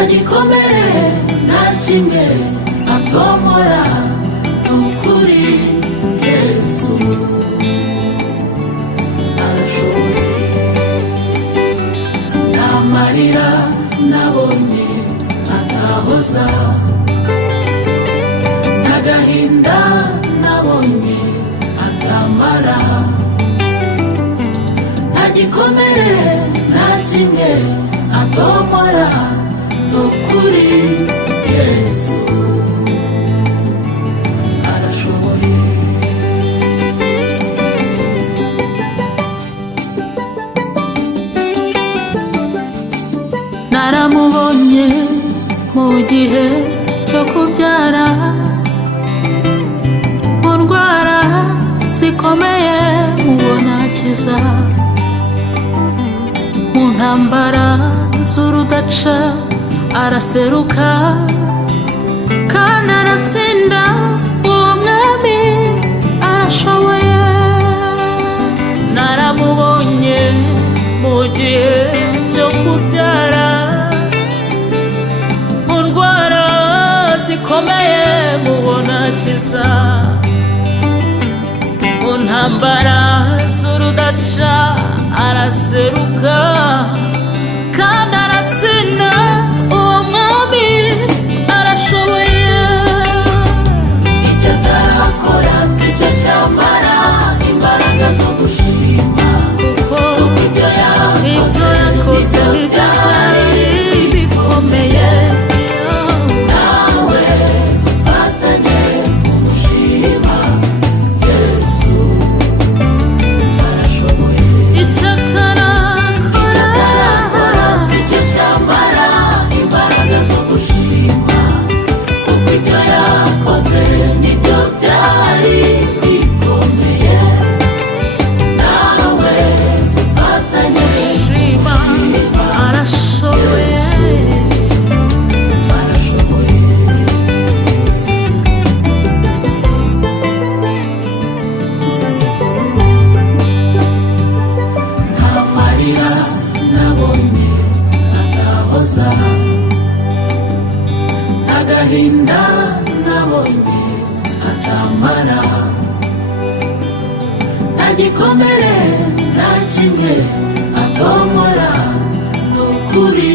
gikomere nta kimwe atomora, n'ukuri Yesu arashoboye. N'amarira nabonye atahoza, n'agahinda nabonye atamara, nta gikomere nta kimwe atomora, n'ukuri Yesu arashoboye. Naramubonye mu gihe cyo kubyara, mu ndwara zikomeye mubona akiza, mu ntambara z'urudaca araseruka kandi aratsinda. Uwo mwami arashoboye. Naramubonye mu gihe cyo kubyara, mu ndwara zikomeye mubona akiza, mu ntambara z'urudaca araseruka kandi aratsinda. Uwo mwami arashoboye. Icyo atarakora sicyo cyamara imbaraga zo gushima, kuko ibyo yakoze nibyo byari bikomeye. Nawe fatanye kumushima, Yesu arashoboye. Icyo atarakora sicyo cyamara imbaraga zo gushima, kuko ibyo yakoze nibyo byari bikomeye. Nawe fatanye kumushima, arashoboye. N'amarira nabonye atahoza, n'agahinda nabonye atamara, nta gikomere nta kimwe atomora, n'ukuri